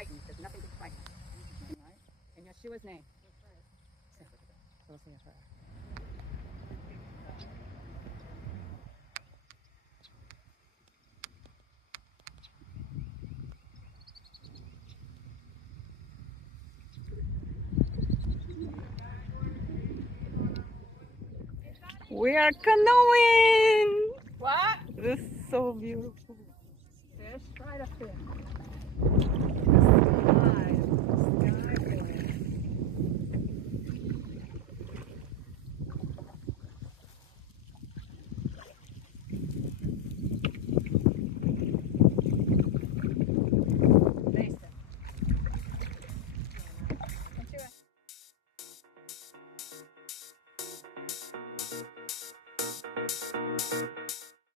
frightened. There's nothing to be frightened. All right? In Yeshua's name. So we'll see her. We are canoeing! What? This is so beautiful. Fish? Try to fish. This